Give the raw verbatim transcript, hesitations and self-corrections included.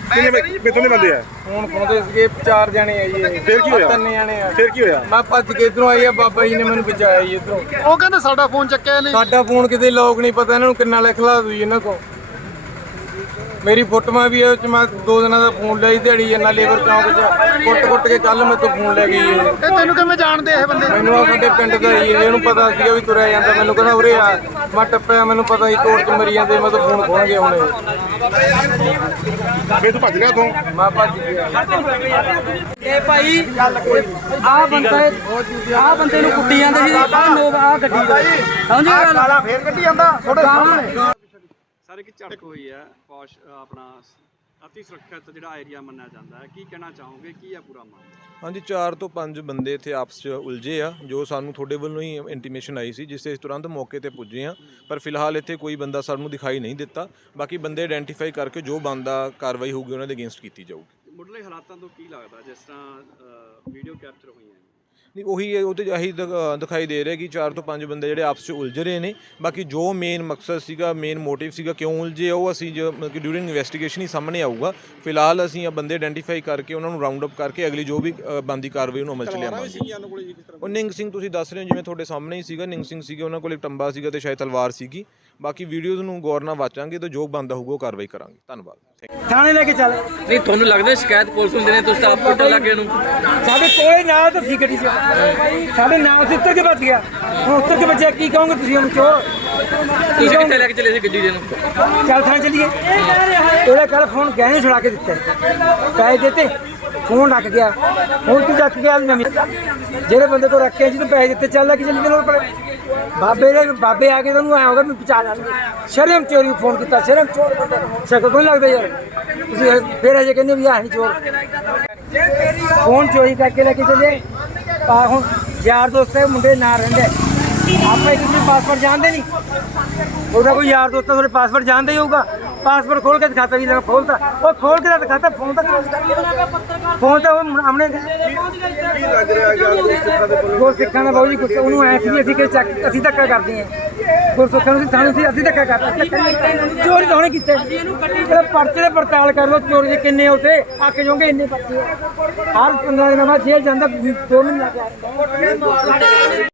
ਕਿੰਨੇ ਕਿੱਥੋਂ ਦੇ ਬੰਦੇ ਆ? ਫੋਨ ਖੋਦੇ ਸੀਗੇ ਚਾਰ ਜਣੇ ਆ ਜੀ। ਫਿਰ ਕੀ ਹੋਇਆ? ਤਿੰਨ ਜਣੇ ਆ। ਫਿਰ ਕੀ ਹੋਇਆ? ਮੈਂ ਭੱਜ ਕੇ ਇਧਰੋਂ ਆਈ ਆ, ਬਾਬਾ ਜੀ ਨੇ ਮੈਨੂੰ ਬਚਾਇਆ ਜੀ ਇਧਰੋਂ। ਉਹ ਕਹਿੰਦੇ ਸਾਡਾ ਫੋਨ ਚੱਕਿਆ ਨਹੀਂ। ਸਾਡਾ ਫੋਨ ਕਿਤੇ ਲੋਕ ਨਹੀਂ ਪਤਾ ਇਹਨਾਂ ਨੂੰ ਕਿੰਨਾ ਲਿਖ ਲਾ ਦੂ ਇਹਨਾਂ ਕੋਲ। ਮੇਰੀ ਫੋਟੋਆਂ ਵੀ ਇਹ ਚ ਮੈਂ ਦੋ ਦਿਨਾਂ ਦਾ ਫੋਨ ਲਿਆ ਦਿਹਾੜੀ ਇਹਨਾਂ ਲੇਬਰ ਚੌਂਕ ਚ ਕੁੱਟ ਕੁੱਟ ਕੇ ਕੱਲ ਮੈਂ ਤੋਂ ਫੋਨ ਲੈ ਗਈ। ਇਹ ਤੈਨੂੰ ਕਿਵੇਂ ਜਾਣਦੇ ਇਹ ਬੰਦੇ? ਮੈਨੂੰ ਆ ਸਾਡੇ ਪਿੰਡ ਦਾ ਜੀ, ਇਹਨੂੰ ਪਤਾ ਸੀਗਾ ਵੀ ਤੁਰਿਆ ਜਾਂਦਾ। ਮੈਨੂੰ ਕਹਿੰਦਾ ਉਰੇ ਆ, ਮੈਂ ਟੱਪਿਆ, ਮੈਨੂੰ ਪਤਾ ਸੀ ਕੋਰਟ ਚ ਮਰੀ ਜਾਂਦੇ, ਮੈਂ ਤਾਂ ਫੋਨ ਖੋਣ ਗਿਆ ਹੁਣੇ। ਫੇਰ ਤੂੰ ਭੱਜ ਗਿਆ ਤੂੰ? ਮੈਂ ਭੱਜ ਗਿਆ। ਇਹ ਭਾਈ ਆ ਬੰਦਾ ਆ ਬੰਦੇ ਨੂੰ ਕੁੱਟੀ ਜਾਂਦੇ ਸੀ ਆ ਨੋਬ ਆ ਗੱਡੀ ਦਾ ਸਮਝ ਗਏ ਗੱਲ? ਫੇਰ ਕੱਢੀ ਜਾਂਦਾ ਥੋੜੇ ਸਾਹਮਣੇ। ਸਰ ਇੱਕ ਝੜਪ ਹੋਈ ਹੈ ਪੌਸ਼ ਆਪਣਾ ਅਤੀ ਸੁਰੱਖਿਅਤ ਜਿਹੜਾ ਏਰੀਆ ਮੰਨਿਆ ਜਾਂਦਾ ਹੈ, ਕੀ ਕਹਿਣਾ ਚਾਹੋਗੇ, ਕੀ ਹੈ ਪੂਰਾ ਮਾਮਲਾ? ਹਾਂਜੀ, ਚਾਰ ਤੋਂ ਪੰਜ ਬੰਦੇ ਇੱਥੇ ਆਪਸ 'ਚ ਉਲਝੇ ਆ, ਜੋ ਸਾਨੂੰ ਤੁਹਾਡੇ ਵੱਲੋਂ ਹੀ ਇੰਟੀਮੇਸ਼ਨ ਆਈ ਸੀ, ਜਿਸ ਤੇ ਤੁਰੰਤ ਮੌਕੇ ਤੇ ਪੁੱਜੇ ਆ। ਪਰ ਫਿਲਹਾਲ ਇੱਥੇ ਕੋਈ ਬੰਦਾ ਸਾਨੂੰ ਦਿਖਾਈ ਨਹੀਂ ਦਿੱਤਾ। ਬਾਕੀ ਬੰਦੇ ਆਇਡੈਂਟੀਫਾਈ ਕਰਕੇ ਜੋ ਬੰਦਾ ਕਾਰਵਾਈ ਹੋਊਗੀ ਉਹਨਾਂ ਦੇ ਅਗੇਂਸਟ ਕੀਤੀ ਜਾਊਗੀ। ਮੁੱਢਲੇ ਹਾਲਾਤਾਂ ਤੋਂ ਕੀ ਲੱਗਦਾ ਜਿਸ ਤਰ੍ਹਾਂ ਵੀਡੀਓ ਕੈਪਚਰ ਹੋਈਆਂ? ਨਹੀਂ, ਉਹੀ ਉਹਦੇ ਆਹੀ ਦਿਖਾਈ ਦੇ ਰਿਹਾ ਕਿ ਚਾਰ ਤੋਂ ਪੰਜ ਬੰਦੇ ਜਿਹੜੇ ਆਪਸ 'ਚ ਉਲਝ ਰਹੇ ਨੇ। ਬਾਕੀ ਜੋ ਮੇਨ ਮਕਸਦ ਸੀਗਾ, ਮੇਨ ਮੋਟਿਵ ਸੀਗਾ ਕਿਉਂ ਉਲਝੇ, ਉਹ ਅਸੀਂ ਜੋ ਮਤਲਬ ਕਿ ਡਿਊਰਿੰਗ ਇਨਵੈਸਟੀਗੇਸ਼ਨ ਹੀ ਸਾਹਮਣੇ ਆਊਗਾ। ਫਿਲਹਾਲ ਅਸੀਂ ਇਹ ਬੰਦੇ ਆਇਡੈਂਟੀਫਾਈ ਕਰਕੇ ਉਹਨਾਂ ਨੂੰ ਰਾਉਂਡ ਅਪ ਕਰਕੇ ਅਗਲੀ ਜੋ ਵੀ ਬਣਦੀ ਕਾਰਵਾਈ ਉਹਨੂੰ ਅਮਲ 'ਚ ਲਿਆਵਾਂਗੇ। ਉਹ ਨਿੰਗ ਸਿੰਘ ਤੁਸੀਂ ਦੱਸ ਰਹੇ ਹੋ, ਜਿਵੇਂ ਤੁਹਾਡੇ ਸਾਹਮਣੇ ਹੀ ਸੀਗਾ, ਨਿੰਗ ਸਿੰਘ ਸੀਗੇ, ਉਹਨਾਂ ਕੋਲ ਇੱਕ ਟੰਬਾ ਸੀਗਾ ਤੇ ਸ਼ਾਇਦ ਤਲਵਾਰ ਸੀਗੀ। ਬਾਕੀ ਵੀਡੀਓਜ਼ ਨੂੰ ਗੌਰ ਨਾਲ ਵਾਚਾਂਗੇ ਤੇ ਜੋ ਬੰਦਾ ਹੋਊਗਾ ਉਹ ਕਾਰਵਾਈ ਕਰਾਂਗੇ। ਧੰਨਵਾਦ। ਥਾਣੇ ਲੈ ਕੇ ਚੱਲ। ਨਹੀਂ, ਤੁਹਾਨੂੰ ਲੱਗਦਾ ਸ਼ਿਕਾਇਤ ਪੁਲਿਸ ਹੁੰਦੇ ਨੇ, ਤੁਸੀਂ ਤਾਂ ਆਪ ਕੁੱਟਣ ਲੱਗੇ ਨੂੰ? ਸਾਡੇ ਕੋਲੇ ਨਾਲ ਤਾਂ ਸੀ ਗੱਡੀ 'ਚ, ਸਾਡੇ ਨਾਲ ਸੀ, ਉੱਤਰ ਕੇ ਭੱਜ ਗਿਆ। ਹੁਣ ਉੱਤਰ ਕੇ ਬੱਚਿਆ ਕੀ ਕਹੋਗੇ ਤੁਸੀਂ ਉਹਨੂੰ? ਚੋਰ ਤੁਸੀਂ ਕਿੱਥੇ ਲੈ ਕੇ ਚੱਲੇ ਸੀ ਗੱਡੀ ਦੇ ਨੂੰ? ਚੱਲ ਥਾਣੇ ਚੱਲੀਏ। ਉਹਦੇ ਕੱਲ ਫੋਨ ਗਹਿਣੇ ਛੁਡਾ ਕੇ ਦਿੱਤੇ, ਪੈਸੇ ਦਿੱਤੇ, ਫੋਨ ਰੱਖ ਗਿਆ। ਹੁਣ ਤੂੰ ਚੱਕ ਗਿਆ ਨਵੀਂ, ਜਿਹੜੇ ਬੰਦੇ ਕੋਲ ਰੱਖੇ ਜਿਹਨੂੰ ਪੈਸੇ ਦਿੱਤੇ, ਚੱਲ ਲੈ ਕੇ ਚੱਲੀ ਤੈਨੂੰ ਪਰ ਬਾਬੇ ਦੇ ਬਾਬੇ ਆ ਕੇ ਤੁਹਾਨੂੰ ਆਇਆ ਹੋਗਾ ਮੈਂ ਪਹੁੰਚਾ ਜਾਣਗੇ। ਸ਼ਰਮ ਚੋਰੀ ਫੋਨ ਕੀਤਾ, ਸ਼ਰਮ ਚੋਰ ਬੰਦਾ ਸ਼ਕਲ ਕੋਈ ਲੱਗਦਾ ਯਾਰ। ਤੁਸੀਂ ਫਿਰ ਅਜੇ ਕਹਿੰਦੇ ਵੀ ਆਹ ਨਹੀਂ ਚੋਰ। ਫੋਨ ਚੋਰੀ ਕਰਕੇ ਲੈ ਕੇ ਚੱਲੇ। ਆ ਹੁਣ ਯਾਰ ਦੋਸਤ ਮੁੰਡੇ ਨਾਲ ਰਹਿੰਦੇ, ਆਪਾਂ ਇੱਕ ਦੂਜੇ ਪਾਸਵਰਡ ਜਾਣਦੇ ਨਹੀਂ। ਉਹਦਾ ਕੋਈ ਯਾਰ ਦੋਸਤ ਤੁਹਾਡੇ ਪਾਸਵਰਡ ਜਾਣਦਾ ਹੀ ਹੋਊਗਾ। ਪਾਸਵਰਡ ਖੋਲ ਕੇ ਦਿਖਾਤਾ ਵੀ ਲਗਾ ਖੋਲਤਾ, ਉਹ ਖੋਲ ਕੇ ਦਿਖਾਤਾ ਫੋਨ ਤਾਂ ਫੋਨ ਤਾਂ ਉਹ ਸਾਹਮਣੇ ਕੀ ਲੱਗ ਰਿਹਾ ਯਾਰ ਸਿੱਖਾਂ ਦੇ ਕੋਲ? ਉਹ ਸਿੱਖਾਂ ਦਾ ਬਾਊ ਜੀ ਗੁੱਸਾ ਉਹਨੂੰ ਐ ਸੀ ਵੀ ਅਸੀਂ ਕਿ ਚੱਕ ਅਸੀਂ ਧੱਕਾ ਕਰਦੇ ਹਾਂ ਗੁਰਸਿੱਖਾਂ ਨੂੰ, ਸਾਨੂੰ ਸੀ ਅਸੀਂ ਧੱਕਾ ਕਰਦੇ। ਚੋਰੀ ਤਾਂ ਉਹਨੇ ਕੀਤੇ, ਪਰਚੇ ਦੇ ਪੜਤਾਲ ਕਰ ਲਓ ਚੋਰੀ ਦੇ ਕਿੰਨੇ ਉੱਥੇ ਅੱਕ ਜਾਓਗੇ। ਇੰਨੇ ਪਰਚੇ ਹਰ ਪੰਦਰਾਂ ਦਿਨਾਂ ਬਾਅਦ ਜੇਲ੍ਹ ਜਾਂਦਾ, ਦੋ ਮਹੀਨੇ ਲੱਗ ਜਾਂਦੇ।